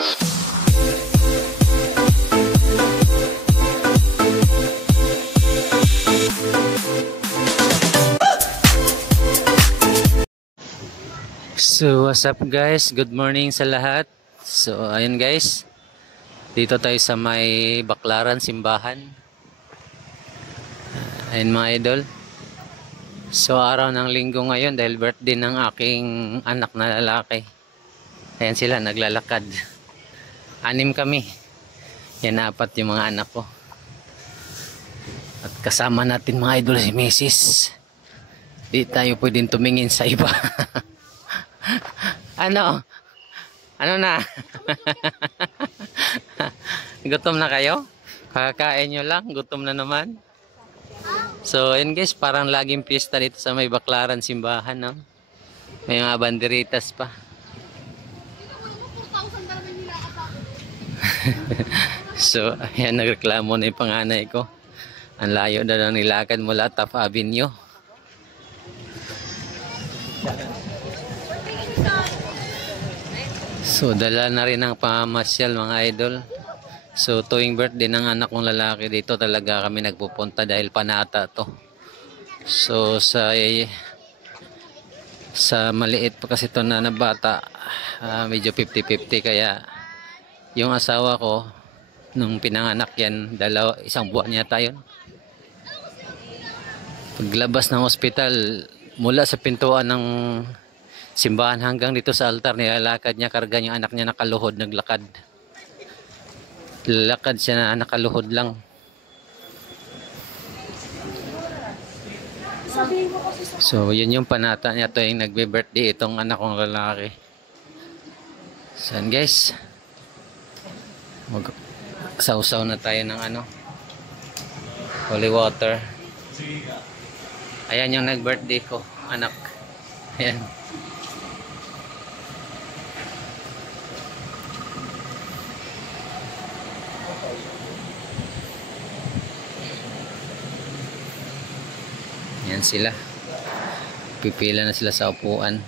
So what's up guys, good morning sa lahat. So ayun guys, dito tayo sa may Baclaran simbahan. Ayun mga idol. So araw ng linggo ngayon dahil birthday ng aking anak na lalaki. Ayan sila naglalakad. 6 kami. Yan 4 yung mga anak ko. At kasama natin mga idol si Mrs. Di tayo pwedeng tumingin sa iba. Ano na? Gutom na kayo? Kakain nyo lang? Gutom na naman? So ayun guys, parang laging pista dito sa may Baclaran simbahan, no? May mga banderitas pa. So ayan, nagreklamo na yung panganay ko. Ang layo na lang nilakad mula Taft Avenue. So dala na rin ang pamamasyal mga idol. So tuwing birthday ng anak kong lalaki, dito talaga kami nagpupunta dahil panata to. So sa maliit pa kasi to na bata, medyo 50-50, kaya yung asawa ko nung pinanganak yan, isang buwan yata yun. Paglabas ng ospital, mula sa pintuan ng simbahan hanggang dito sa altar, nilalakad niya, karga yung anak niya nakaluhod, naglakad. Lalakad siya na nakaluhod lang. So yun yung panata niya tuwing nagbe-birthday itong anak kong lalaki. So guys, sausaw na tayo ng holy water. Ayan yung nag-birthday ko, anak. Ayan. Yan sila. Pipila na sila sa upuan.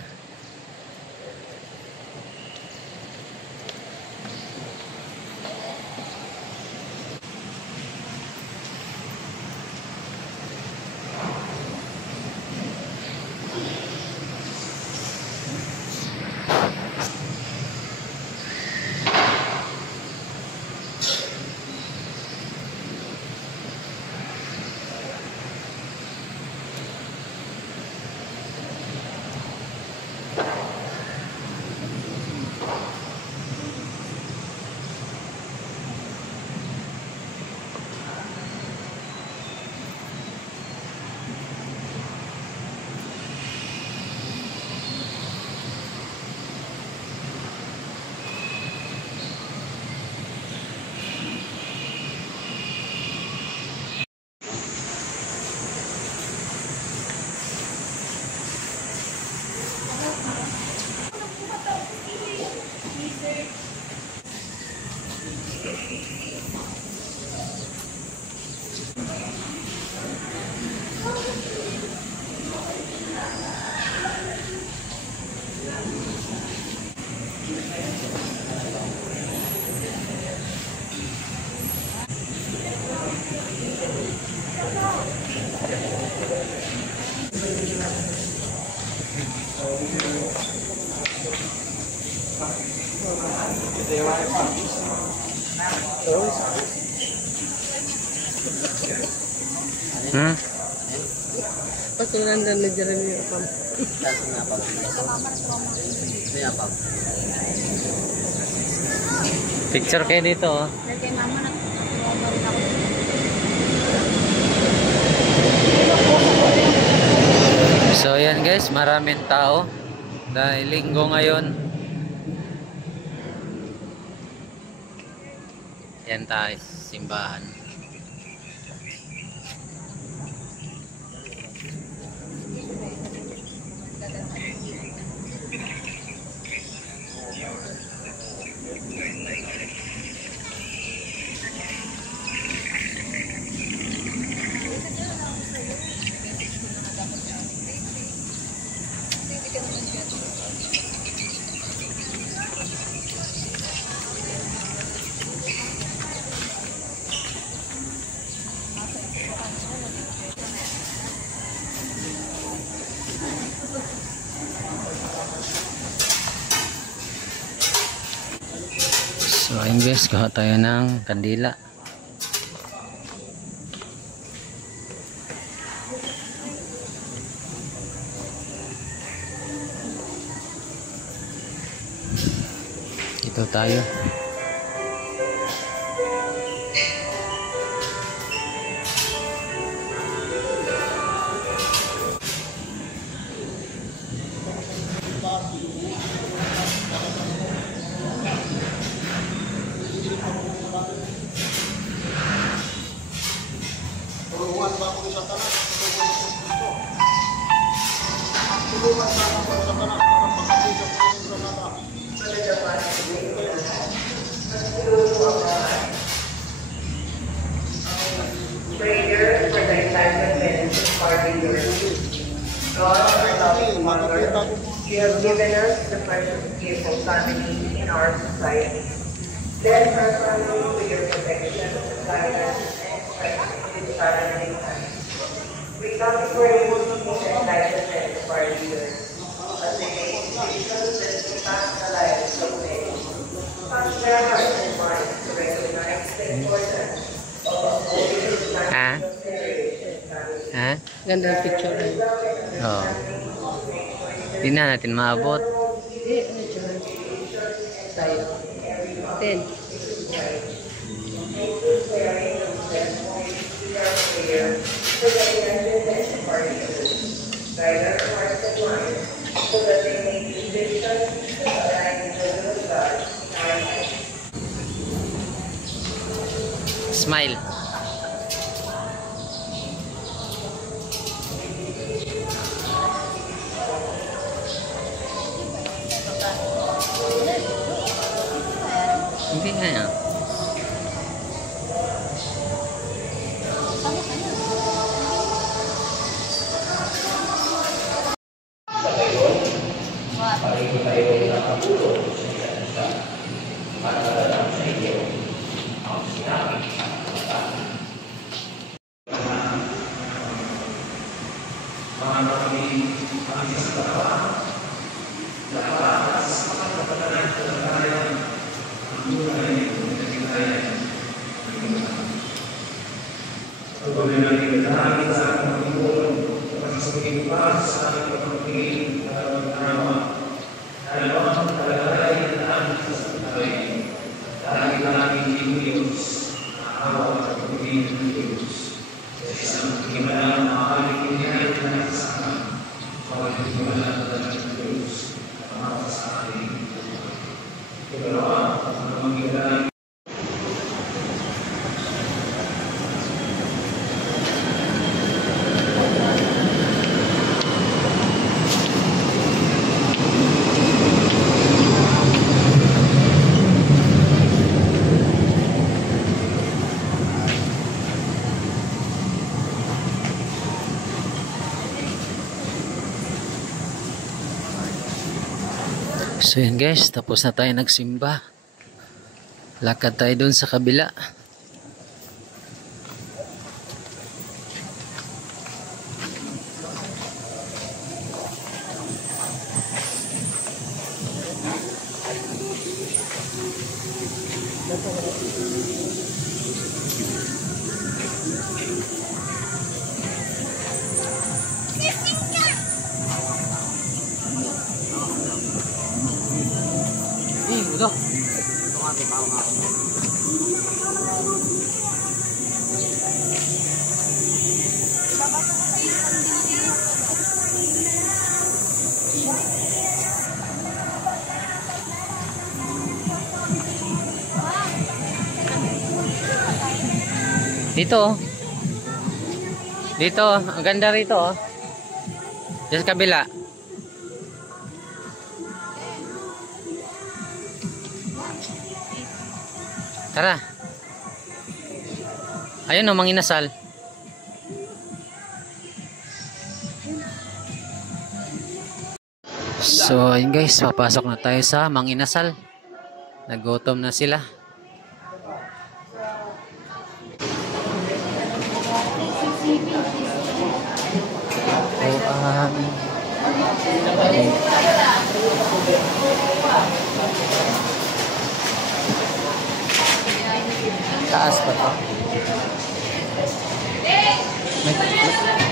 Pasulandan na dyan rin yung apam. Picture kayo dito, oh. So yan guys, maraming tao dahil linggo ngayon. Yan tayo, simbahan. So ayun guys, kuha tayo ng kandila. Ito tayo. Prayer for the enlightenment of pardon your sins. God, our loving Mother, you have given us the precious gift of family in our society. Bless our family with your protection, guidance, and strength in this challenging time. We come before you seeking the enlightenment of our leaders, as they make decisions that impact the lives of many. Touch their hearts and minds to recognize the importance of upholding the Ha? Ha? Ganda ng picture. Oh. Hindi na natin maabot. Tayo. 10. Smile. Hindi nga yan. So yun guys, tapos na tayo nagsimba. Lakad tayo dun sa kabila. Udah. Dito. Dito, ang ganda rito oh. Diyan sa kabila. Tara. Ayun o, manginasal. So, ayun guys, papasok na tayo sa manginasal. Nagutom na sila. Taas pa to.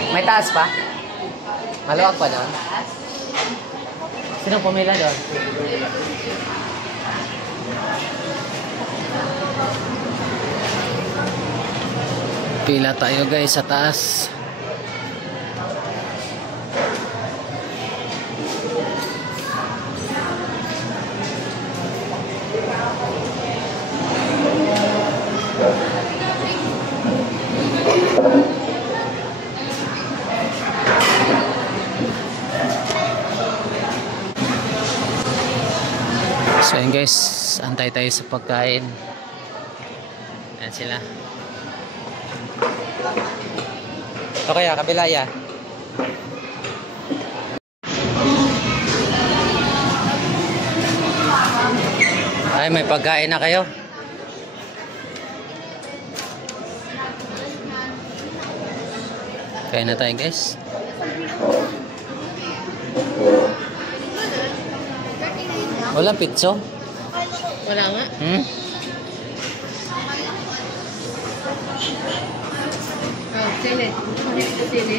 May taas pa? Maluwag pa doon? Sino pumila doon? Pila tayo guys sa taas. So yun guys, antay tayo sa pagkain. Ayan sila. Ito kaya, kabila ya. Ay, may pagkain na kayo. Kain na tayo guys. Walang pizza? Wala nga. Oh, sili. Sili.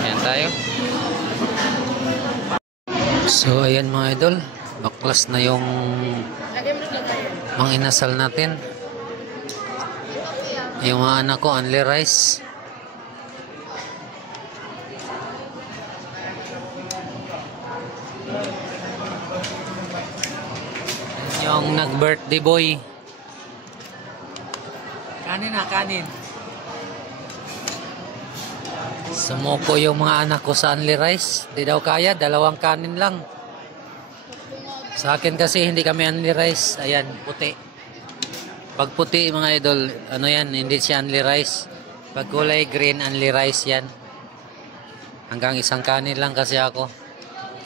Ayan tayo. So ayan mga idol, baklas na yung mga inasal natin. Yung mga anak ko, only rice. Yung nag-birthday boy. Kanin na, kanin. Sumuko yung mga anak ko sa only rice. Di daw kaya, 2 kanin lang. Sa akin kasi hindi kami only rice. Ayan, puti. Pag puti mga idol, ano yan, hindi siya only rice. Pag kulay green, only rice yan. Hanggang 1 kanin lang kasi ako.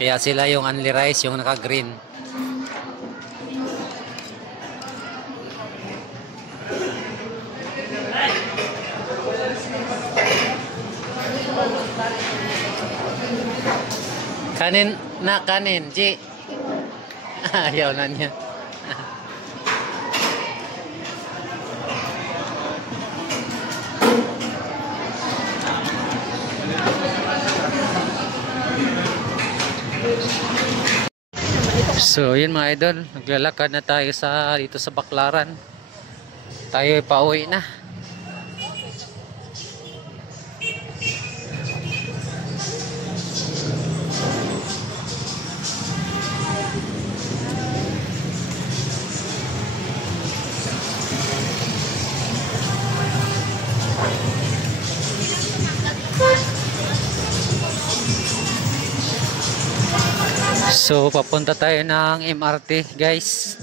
Kaya sila yung only rice, yung naka-green. Kanin na, kanin, Ji. Ayaw na niya. So yun mga idol, naglalakad na tayo dito sa Baklaran. Tayo pauwi na. So papunta tayo ng MRT guys.